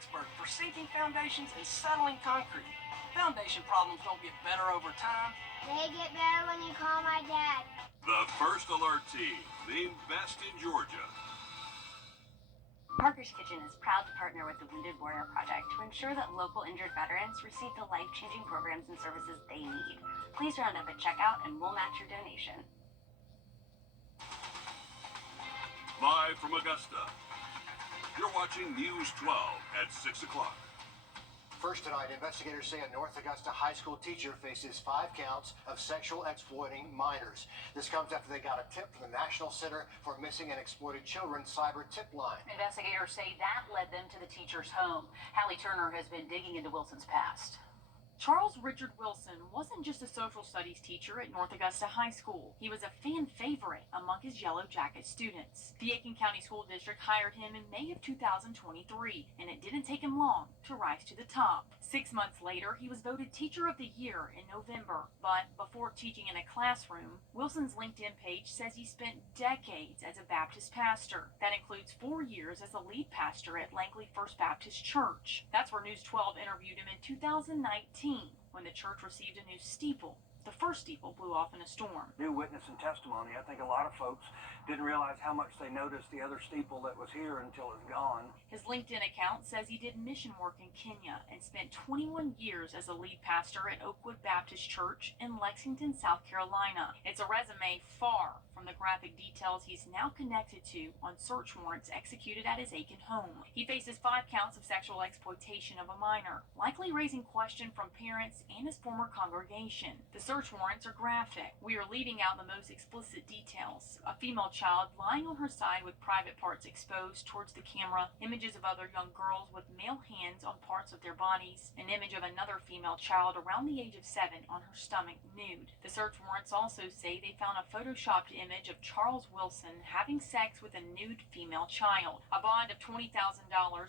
expert for sinking foundations and settling concrete. Foundation problems don't get better over time. They get better when you call my dad. The First Alert Team, named best in Georgia. Parker's Kitchen is proud to partner with the Wounded Warrior Project to ensure that local injured veterans receive the life-changing programs and services they need. Please round up at checkout and we'll match your donation. Live from Augusta, you're watching News 12 at 6 o'clock. First tonight, investigators say a North Augusta high school teacher faces 5 counts of sexual exploiting minors. This comes after they got a tip from the National Center for Missing and Exploited Children cyber tip line. Investigators say that led them to the teacher's home. Hallie Turner has been digging into Wilson's past. Charles Richard Wilson wasn't just a social studies teacher at North Augusta High School. He was a fan favorite among his Yellow Jacket students. The Aiken County School District hired him in May of 2023, and it didn't take him long to rise to the top. 6 months later, he was voted Teacher of the Year in November. But before teaching in a classroom, Wilson's LinkedIn page says he spent decades as a Baptist pastor. That includes 4 years as the lead pastor at Langley First Baptist Church. That's where News 12 interviewed him in 2019. When the church received a new steeple. The first steeple blew off in a storm. New witness and testimony. I think a lot of folks didn't realize how much they noticed the other steeple that was here until it's gone. His LinkedIn account says he did mission work in Kenya and spent 21 years as a lead pastor at Oakwood Baptist Church in Lexington, South Carolina. It's a resume far from the graphic details he's now connected to on search warrants executed at his Aiken home. He faces 5 counts of sexual exploitation of a minor, likely raising question from parents and his former congregation. The search warrants are graphic. We are leaving out the most explicit details. A female child lying on her side with private parts exposed towards the camera, images of other young girls with male hands on parts of their bodies, an image of another female child around the age of 7 on her stomach nude. The search warrants also say they found a photoshopped image of Charles Wilson having sex with a nude female child. A bond of $20,000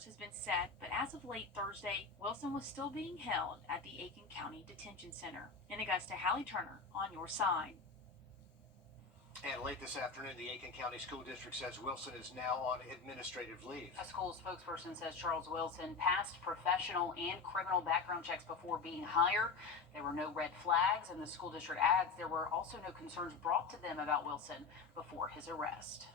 has been set, but as of late Thursday, Wilson was still being held at the Aiken County Detention Center. In Augusta, Hallie Turner, on your side. And late this afternoon, the Aiken County School District says Wilson is now on administrative leave. A school spokesperson says Charles Wilson passed professional and criminal background checks before being hired. There were no red flags, and the school district adds there were also no concerns brought to them about Wilson before his arrest.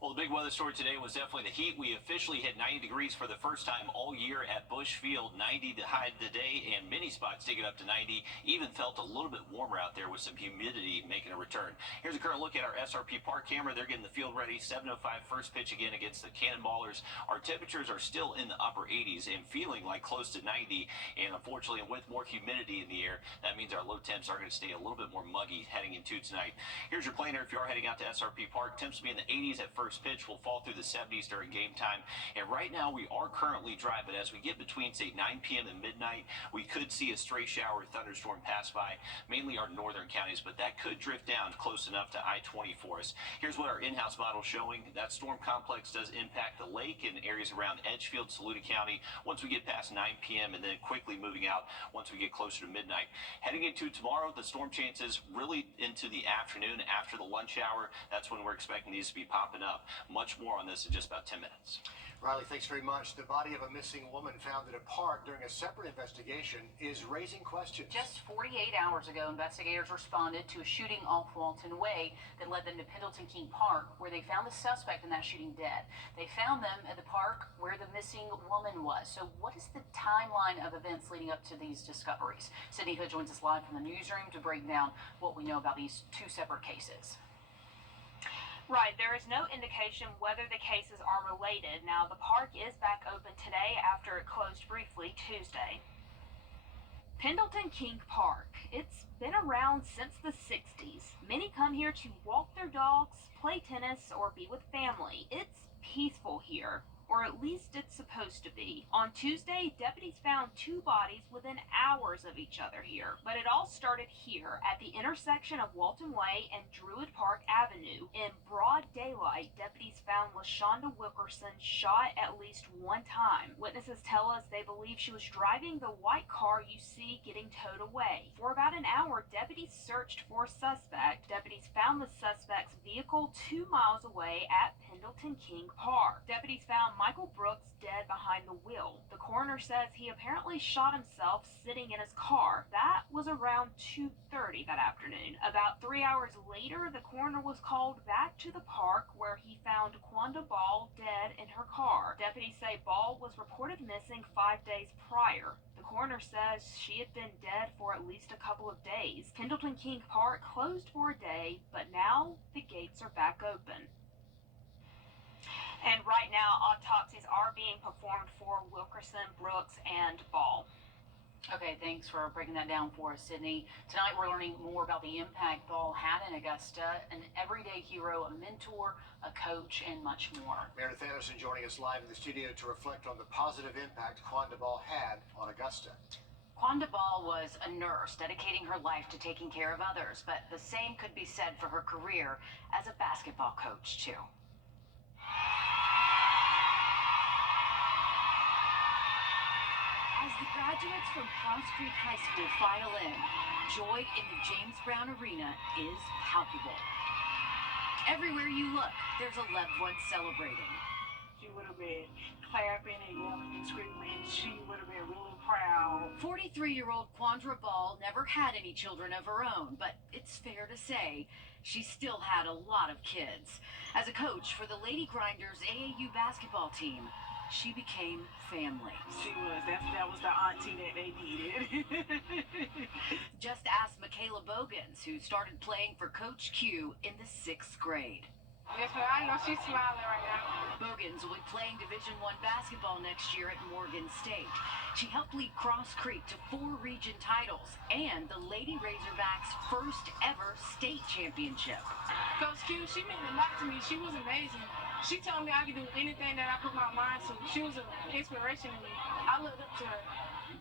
Well, the big weather story today was definitely the heat. We officially hit 90 degrees for the first time all year at Bush Field. 90 to high today, and many spots taking up to 90. Even felt a little bit warmer out there with some humidity making a return. Here's a current look at our SRP Park camera. They're getting the field ready. 7:05 first pitch again against the Cannonballers. Our temperatures are still in the upper 80s and feeling like close to 90. And unfortunately, with more humidity in the air, that means our low temps are going to stay a little bit more muggy heading into tonight. Here's your planner if you are heading out to SRP Park. Temps will be in the 80s at first pitch, will fall through the 70s during game time. And right now we are currently dry, but as we get between, say, 9 p.m. and midnight, we could see a stray shower or thunderstorm pass by, mainly our northern counties, but that could drift down close enough to I-20 for us. Here's what our in-house model is showing. That storm complex does impact the lake and areas around Edgefield, Saluda County once we get past 9 p.m. and then quickly moving out once we get closer to midnight. Heading into tomorrow, the storm chances really into the afternoon after the lunch hour. That's when we're expecting these to be popping up. Much more on this in just about 10 minutes. Riley, thanks very much. The body of a missing woman found at a park during a separate investigation is raising questions. Just 48 hours ago, investigators responded to a shooting off Walton Way that led them to Pendleton King Park, where they found the suspect in that shooting dead. They found them at the park where the missing woman was. So what is the timeline of events leading up to these discoveries? Sydney Hood joins us live from the newsroom to break down what we know about these 2 separate cases. Right, there is no indication whether the cases are related. Now, the park is back open today after it closed briefly Tuesday. Pendleton King Park. It's been around since the 60s. Many come here to walk their dogs, play tennis, or be with family. It's peaceful here. or at least it's supposed to be. On Tuesday, deputies found 2 bodies within hours of each other here, but it all started here at the intersection of Walton Way and Druid Park Avenue. In broad daylight, deputies found LaShonda Wilkerson shot at least 1 time. Witnesses tell us they believe she was driving the white car you see getting towed away. For about an hour, deputies searched for a suspect. Deputies found the suspect's vehicle 2 miles away at Pendleton King Park. Deputies found Michael Brooks dead behind the wheel. The coroner says he apparently shot himself sitting in his car. That was around 2:30 that afternoon. About 3 hours later, the coroner was called back to the park where he found Quanda Ball dead in her car. Deputies say Ball was reported missing 5 days prior. The coroner says she had been dead for at least a couple of days. Pendleton King Park closed for a day, but now the gates are back open. And right now, autopsies are being performed for Wilkerson, Brooks, and Ball. Okay, thanks for breaking that down for us, Sydney. Tonight we're learning more about the impact Ball had in Augusta, an everyday hero, a mentor, a coach, and much more. Meredith Anderson joining us live in the studio to reflect on the positive impact Quanda Ball had on Augusta. Quanda Ball was a nurse dedicating her life to taking care of others, but the same could be said for her career as a basketball coach, too. As the graduates from Cross Creek High School file in, joy in the James Brown Arena is palpable. Everywhere you look, there's a loved one celebrating. She would have been clapping and yelling and screaming. She would have been really proud. 43-year-old Quandra Ball never had any children of her own, but it's fair to say she still had a lot of kids. As a coach for the Lady Grinders AAU basketball team, she became family. She was. That was the auntie that they needed. Just ask Michaela Bogans, who started playing for Coach Q in the 6th grade. Yes, but I know she's smiling right now. Bogans will be playing Division I basketball next year at Morgan State. She helped lead Cross Creek to 4 region titles and the Lady Razorbacks' first ever state championship. Coach Q, she meant a lot to me. She was amazing. She told me I could do anything that I put my mind to. She was an inspiration to me. I looked up to her.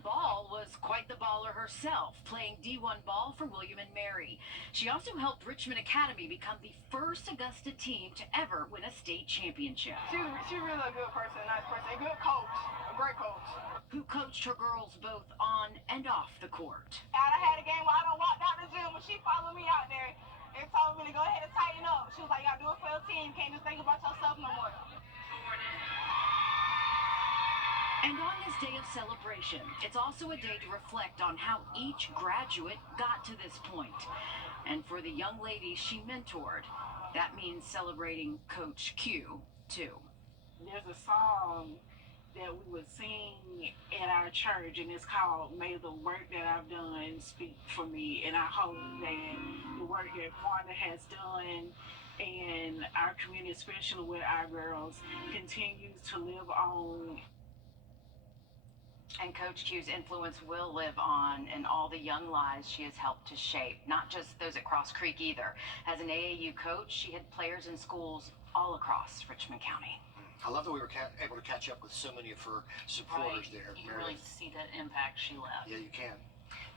Ball was quite the baller herself, playing D1 ball for William and Mary. She also helped Richmond Academy become the first Augusta team to ever win a state championship. She's really a good person, a nice person, a good coach, a great coach. Who coached her girls both on and off the court. I had a game where I done walked out the gym, but she followed me out there and told me to go ahead and tighten up. She was like, you gotta do it for your team, can't just think about yourself no more. And on this day of celebration, it's also a day to reflect on how each graduate got to this point. And for the young ladies she mentored, that means celebrating Coach Q, too. There's a song that we would sing at our church, and it's called May the Work That I've Done Speak for Me. And I hope that the work that Quanda has done and our community, especially with our girls, continues to live on. And Coach Q's influence will live on in all the young lives she has helped to shape, not just those at Cross Creek either. As an AAU coach, she had players in schools all across Richmond County. I love that we were able to catch up with so many of her supporters there. You can really see the impact she left. Yeah, you can.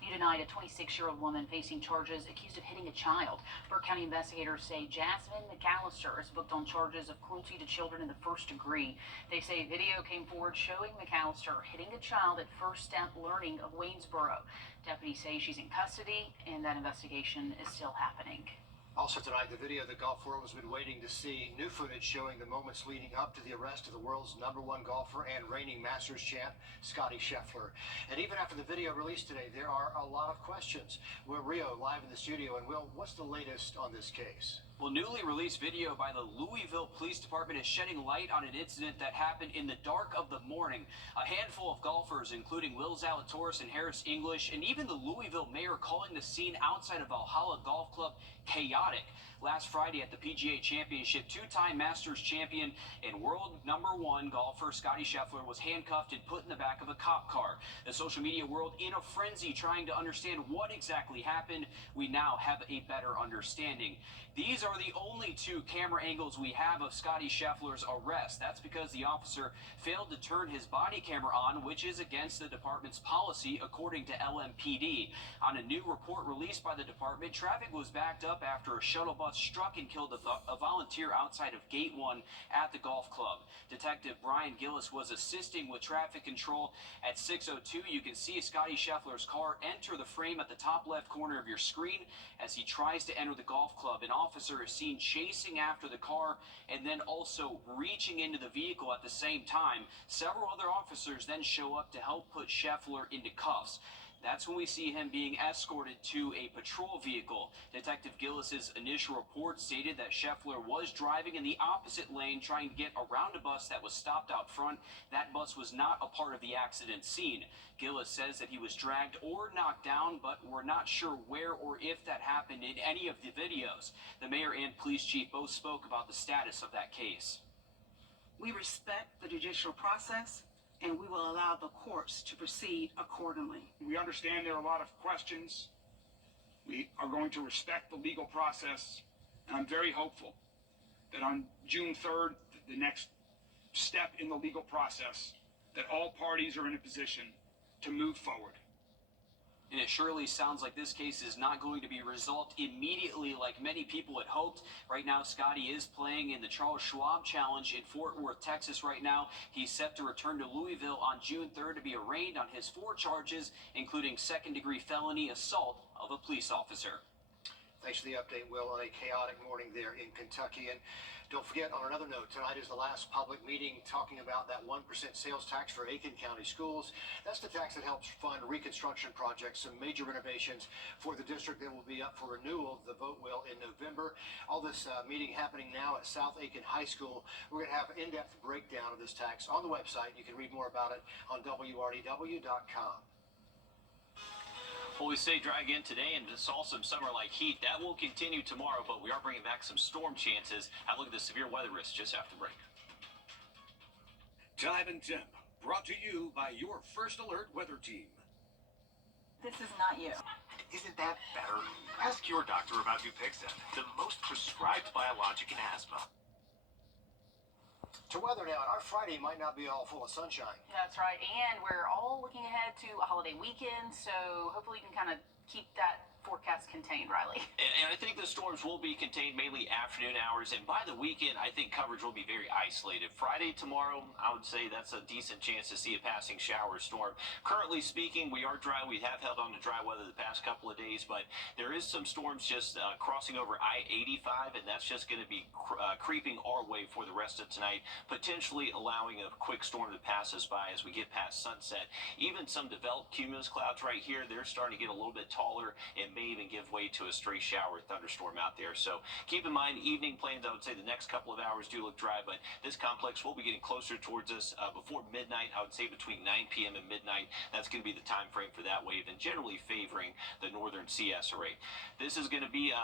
New tonight, a 26-year-old woman facing charges accused of hitting a child. Burke County investigators say Jasmine McAllister is booked on charges of cruelty to children in the first degree. They say video came forward showing McAllister hitting a child at First Step Learning of Waynesboro. Deputies say she's in custody and that investigation is still happening. Also tonight, the video the golf world has been waiting to see. New footage showing the moments leading up to the arrest of the world's #1 golfer and reigning Masters champ, Scottie Scheffler. And even after the video released today, there are a lot of questions. Will Rio live in the studio. And Will, what's the latest on this case? Well, newly released video by the Louisville Police Department is shedding light on an incident that happened in the dark of the morning. A handful of golfers, including Will Zalatoris and Harris English, and even the Louisville mayor calling the scene outside of Valhalla Golf Club chaotic. last Friday at the PGA Championship. Two-time Masters champion and world #1 golfer Scottie Scheffler was handcuffed and put in the back of a cop car. The social media world in a frenzy trying to understand what exactly happened. We now have a better understanding. These are the only 2 camera angles we have of Scottie Scheffler's arrest. That's because the officer failed to turn his body camera on, which is against the department's policy, according to LMPD. On a new report released by the department, traffic was backed up after a shuttle bus struck and killed a volunteer outside of Gate 1 at the golf club. Detective Brian Gillis was assisting with traffic control at 6:02. You can see Scottie Scheffler's car enter the frame at the top left corner of your screen as he tries to enter the golf club. An officer is seen chasing after the car and then also reaching into the vehicle at the same time. Several other officers then show up to help put Scheffler into cuffs. That's when we see him being escorted to a patrol vehicle. Detective Gillis's initial report stated that Scheffler was driving in the opposite lane trying to get around a bus that was stopped out front. That bus was not a part of the accident scene. Gillis says that he was dragged or knocked down, but we're not sure where or if that happened in any of the videos. The mayor and police chief both spoke about the status of that case. We respect the judicial process, and we will allow the courts to proceed accordingly. We understand there are a lot of questions. We are going to respect the legal process, and I'm very hopeful that on June 3rd, the next step in the legal process, that all parties are in a position to move forward. And it surely sounds like this case is not going to be resolved immediately like many people had hoped. Right now, Scottie is playing in the Charles Schwab Challenge in Fort Worth, Texas right now. He's set to return to Louisville on June 3rd to be arraigned on his 4 charges, including second-degree felony assault of a police officer. Thanks for the update, Will, on a chaotic morning there in Kentucky. And don't forget, on another note, tonight is the last public meeting talking about that 1% sales tax for Aiken County schools. That's the tax that helps fund reconstruction projects, some major renovations for the district that will be up for renewal. The vote will in November. All this meeting happening now at South Aiken High School. We're going to have an in-depth breakdown of this tax on the website. You can read more about it on WRDW.com. Well, we stay dry again today and saw some summer-like heat. That will continue tomorrow, but we are bringing back some storm chances. Have a look at the severe weather risk just after the break. Time and Temp, brought to you by your First Alert weather team. This is not you. Isn't that better? Ask your doctor about Dupixent, the most prescribed biologic in asthma. To weather now, and our Friday might not be all full of sunshine. That's right, and we're all looking ahead to a holiday weekend, so hopefully you can kind of keep that forecast contained, Riley. And I think the storms will be contained mainly afternoon hours, and by the weekend, I think coverage will be very isolated. Friday, tomorrow, I would say that's a decent chance to see a passing shower storm. Currently speaking, we are dry. We have held on to dry weather the past couple of days, but there is some storms just crossing over I-85, and that's just going to be creeping our way for the rest of tonight, potentially allowing a quick storm to pass us by as we get past sunset. Even some developed cumulus clouds right here, they're starting to get a little bit taller and may even give way to a stray shower thunderstorm out there. So keep in mind, evening plans, I would say the next couple of hours do look dry, but this complex will be getting closer towards us before midnight. I would say between 9 p.m. and midnight. That's going to be the time frame for that wave, and generally favoring the northern CS array. This is going to be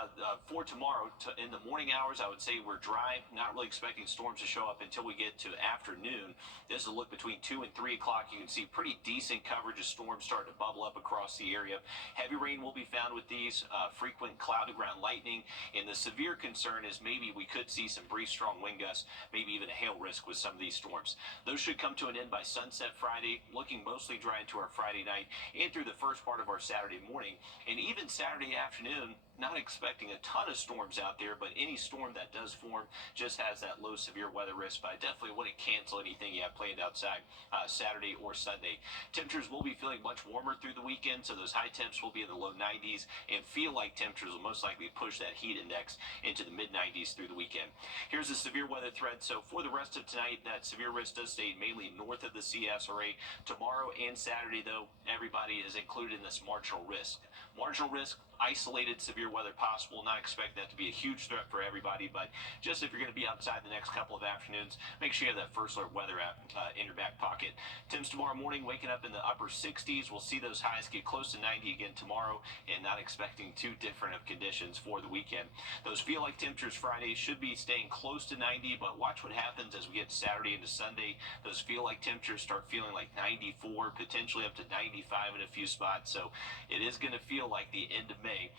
for tomorrow. In the morning hours, I would say we're dry, not really expecting storms to show up until we get to afternoon. This is a look between 2 and 3 o'clock. You can see pretty decent coverage of storms starting to bubble up across the area. Heavy rain will be found with these, frequent cloud-to-ground lightning, and the severe concern is maybe we could see some brief strong wind gusts, maybe even a hail risk with some of these storms. Those should come to an end by sunset Friday, looking mostly dry into our Friday night and through the first part of our Saturday morning, and even Saturday afternoon. Not expecting a ton of storms out there, but any storm that does form just has that low severe weather risk, but I definitely wouldn't cancel anything you have planned outside Saturday or Sunday. Temperatures will be feeling much warmer through the weekend, so those high temps will be in the low 90s and feel like temperatures will most likely push that heat index into the mid 90s through the weekend. Here's the severe weather thread. So for the rest of tonight, that severe risk does stay mainly north of the CS array. Tomorrow and Saturday, though, everybody is included in this marginal risk. Marginal risk isolated severe weather possible. Not expecting that to be a huge threat for everybody, but just if you're going to be outside the next couple of afternoons, make sure you have that First Alert weather app in your back pocket. Temps tomorrow morning, waking up in the upper 60s. We'll see those highs get close to 90 again tomorrow, and not expecting too different of conditions for the weekend. Those feel like temperatures Friday should be staying close to 90, but watch what happens as we get Saturday into Sunday. Those feel like temperatures start feeling like 94, potentially up to 95 in a few spots. So it is going to feel like the end of May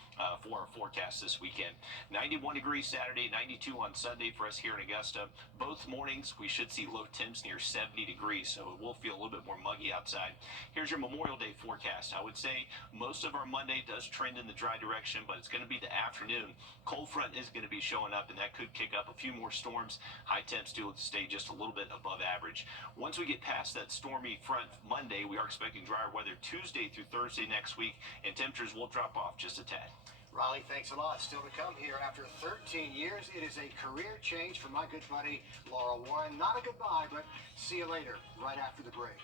for our forecast this weekend. 91 degrees Saturday, 92 on Sunday for us here in Augusta. Both mornings we should see low temps near 70 degrees, so it will feel a little bit more muggy outside. Here's your Memorial Day forecast. I would say most of our Monday does trend in the dry direction, but it's going to be the afternoon. Cold front is going to be showing up, and that could kick up a few more storms. High temps do stay just a little bit above average. Once we get past that stormy front Monday, we are expecting drier weather Tuesday through Thursday next week, and temperatures will drop off just a tad. Riley, thanks a lot. Still to come here after 13 years. It is a career change for my good buddy, Laura Warren. Not a goodbye, but see you later, right after the break.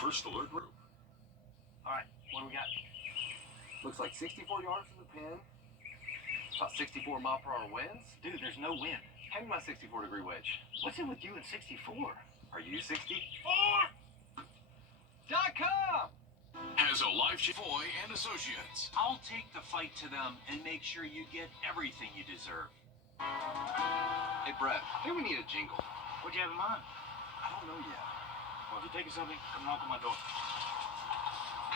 First Alert Group. All right, what do we got? Looks like 64 yards from the pin. About 64 mile per hour winds. Dude, there's no wind. Hand me my 64-degree wedge. What's it with you and 64? Are you 64.com? Has a life Foy and Associates. I'll take the fight to them and make sure you get everything you deserve. Hey, Brett, I think we need a jingle. What'd you have in mind? I don't know yet. Well, if you're taking something, come knock on my door.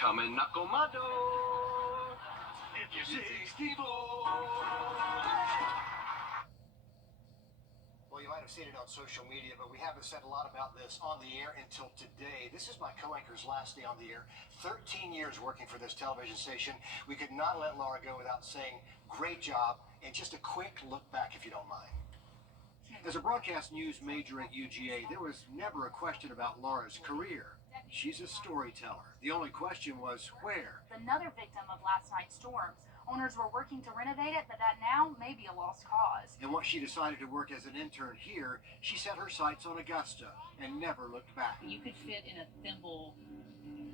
Come and knock on my door. If you're 64. Well, you might have seen it on social media, but we haven't said a lot about this on the air until today. This is my co-anchor's last day on the air. 13 years working for this television station. We could not let Laura go without saying, great job, and just a quick look back, if you don't mind. As a broadcast news major at UGA, there was never a question about Laura's career. She's a storyteller. The only question was where. Another victim of last night's storms. Owners were working to renovate it, but that now may be a lost cause. And once she decided to work as an intern here, she set her sights on Augusta and never looked back. You could fit in a thimble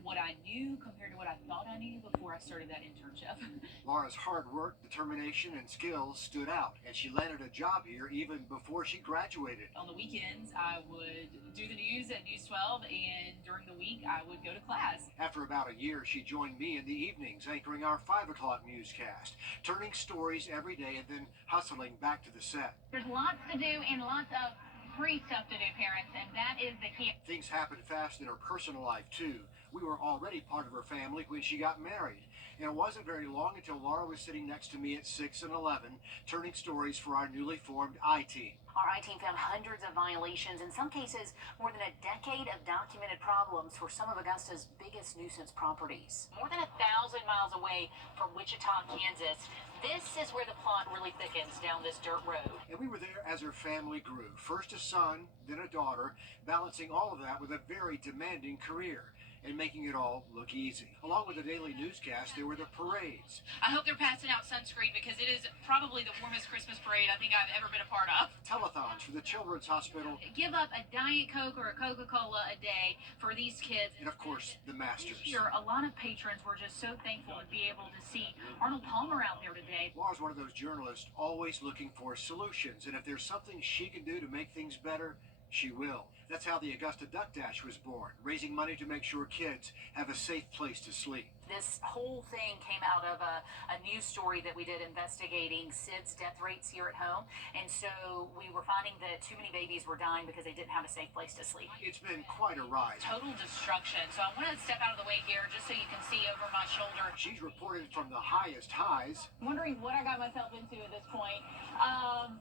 what I knew compared to what I thought I knew before I started that internship. Laura's hard work, determination, and skills stood out, and she landed a job here even before she graduated. On the weekends, I would do the news at News 12, and during the week, I would go to class. After about a year, she joined me in the evenings, anchoring our 5 o'clock newscast, turning stories every day and then hustling back to the set. There's lots to do and lots of free stuff to do, parents, and that is the key. Things happened fast in her personal life, too. We were already part of her family when she got married. And it wasn't very long until Laura was sitting next to me at 6 and 11, turning stories for our newly formed I-Team. Our I-Team found hundreds of violations, in some cases more than a decade of documented problems for some of Augusta's biggest nuisance properties. More than 1,000 miles away from Wichita, Kansas, this is where the plot really thickens down this dirt road. And we were there as her family grew. First a son, then a daughter, balancing all of that with a very demanding career and making it all look easy. Along with the daily newscast, there were the parades. I hope they're passing out sunscreen because it is probably the warmest Christmas parade I think I've ever been a part of. Telethons for the Children's Hospital. Give up a Diet Coke or a Coca-Cola a day for these kids. And of course, the Masters. Here, a lot of patrons were just so thankful to be able to see Arnold Palmer out there today. Laura's one of those journalists always looking for solutions, and if there's something she can do to make things better, she will. That's how the Augusta Duck Dash was born, raising money to make sure kids have a safe place to sleep. This whole thing came out of a news story that we did investigating SIDS death rates here at home. And so we were finding that too many babies were dying because they didn't have a safe place to sleep. It's been quite a ride. Total destruction. So I want to step out of the way here just so you can see over my shoulder. She's reported from the highest highs. I'm wondering what I got myself into at this point.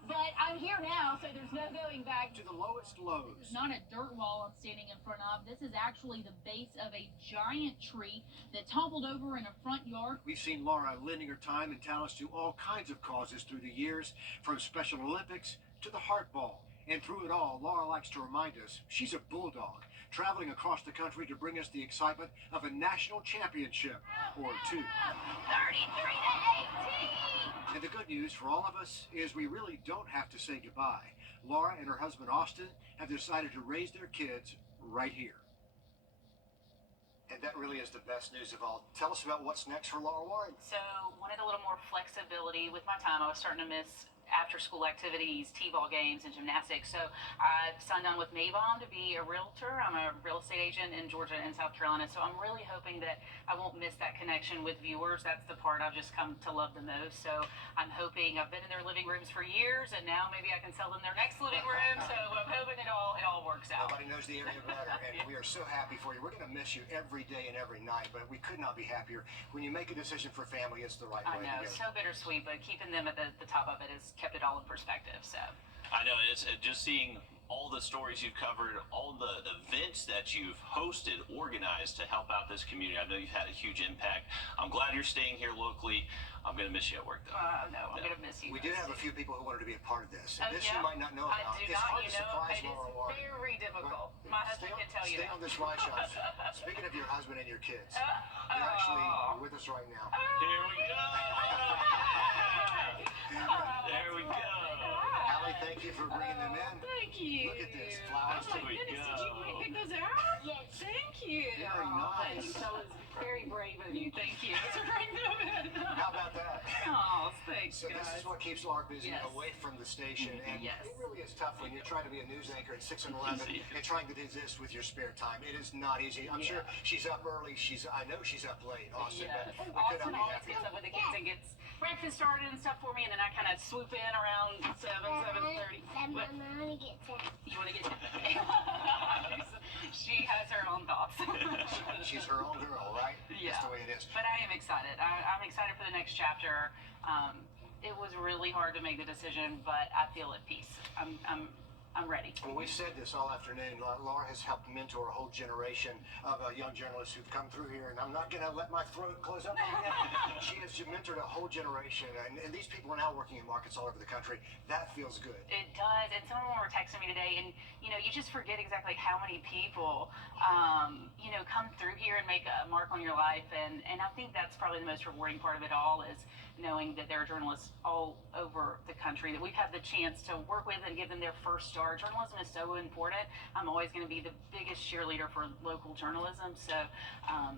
But I'm here now, so there's no going back. To the lowest lows. It's not a dirt wall I'm standing in front of. This is actually the base of a giant tree that toppled over in a front yard. We've seen Laura lending her time and talents to all kinds of causes through the years, from Special Olympics to the Heartball. And through it all, Laura likes to remind us she's a bulldog, traveling across the country to bring us the excitement of a national championship or two. 33 to 18! And the good news for all of us is we really don't have to say goodbye. Laura and her husband Austin have decided to raise their kids right here. And that really is the best news of all. Tell us about what's next for Laura Warren. So wanted a little more flexibility with my time. I was starting to miss after school activities, t-ball games, and gymnastics. So I signed on with Mavon to be a realtor. I'm a real estate agent in Georgia and South Carolina. So I'm really hoping that I won't miss that connection with viewers. That's the part I've just come to love the most. So I'm hoping, I've been in their living rooms for years, and now maybe I can sell them their next living room. So I'm hoping it all works out. Nobody knows the area better, and we are so happy for you. We're going to miss you every day and every night, but we could not be happier. When you make a decision for family, it's the right I way know, to go. so bittersweet, but keeping them at the top of it has kept it all in perspective. So I know it's just seeing all the stories you've covered, all the events that you've hosted, organized to help out this community. I know you've had a huge impact. I'm glad you're staying here locally. I'm going to miss you at work, though. No, I'm going to miss you. We did have a few people who wanted to be a part of this. Oh, This yeah? you might not know about. I do It's not, hard you to know, surprise it is Laura Warren. very difficult. My husband can tell you Stay that. on this ride shot. Speaking of your husband and your kids, they're actually with us right now. There we go. There we go. Allie, thank you for bringing them in. Thank you. Look at this. Flowers. Oh my goodness, did you pick those out? Yes. Thank you. Very nice. That was very brave of you. Thank you. It's a great moment. How about that? Oh, thanks, So guys. this is what keeps Laura busy, Yes. away from the station, and Yes. it really is tough when you're trying to be a news anchor at 6 and 11 and trying to do this with your spare time. It is not easy. I'm sure she's up early. I know she's up late, Austin, Yeah. but we could not Austin be always happier. gets up with the kids and gets breakfast started and stuff for me, and then I kind of swoop in around 7:30. Then my mom gets it. You want to get She has her own thoughts. She's her own girl, right? Yeah. That's the way it is. But I am excited. I'm excited for the next chapter. It was really hard to make the decision, but I feel at peace. I'm ready. Well, we've said this all afternoon. Laura has helped mentor a whole generation of young journalists who've come through here, and I'm not going to let my throat close up on that. She has mentored a whole generation, and these people are now working in markets all over the country. That feels good. It does, and some of them were texting me today, and you just forget exactly how many people, come through here and make a mark on your life, and I think that's probably the most rewarding part of it all is knowing that there are journalists all over the country that we've had the chance to work with and give them their first start. Journalism is so important. I'm always going to be the biggest cheerleader for local journalism. So, I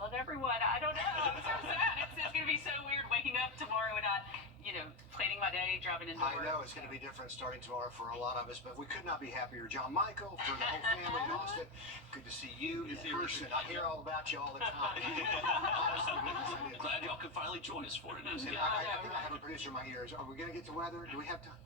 love everyone. I don't know. I'm so sad. It's going to be so weird waking up tomorrow and not, planning my day, driving into work. I know it's going to be different starting tomorrow for a lot of us, but we could not be happier. John Michael, for the whole family in Austin, good to see you in person. I hear all about you all the time. Honestly, goodness, I do. Glad y'all could finally join us for it. I think I have a producer in my ears. Are we going to get to weather? Do we have time?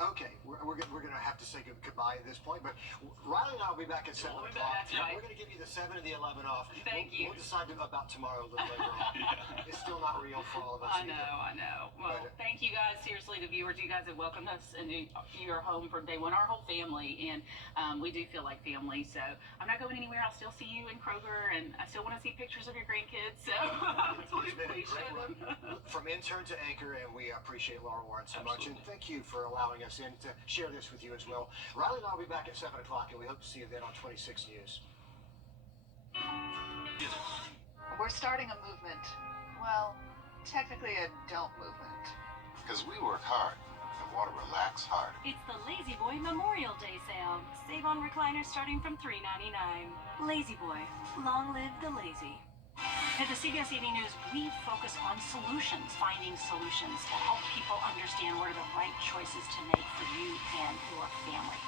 Okay, we're going to have to say goodbye at this point, but Riley and I will be back at 7 We'll be o'clock. back, that's right. We're going to give you the 7 and the 11 off. Thank you. We'll decide about tomorrow a little later on. It's still not real for all of us. I know. Well, thank you guys. Seriously, the viewers, you guys have welcomed us into your home from day one, our whole family, and we do feel like family. So I'm not going anywhere. I'll still see you in Kroger, and I still want to see pictures of your grandkids. So It's been a great run from intern to anchor, and we appreciate Laura Warren so much. And thank you for allowing us in to share this with you as well. Riley and I will be back at 7 o'clock, and we hope to see you then on 26 News. We're starting a movement. Well, technically a don't movement. Because we work hard and want to relax hard. It's the Lazy Boy Memorial Day sale. Save on recliners starting from $3.99. Lazy Boy, long live the lazy. At the CBS Evening News, we focus on solutions, finding solutions to help people understand what are the right choices to make for you and your family.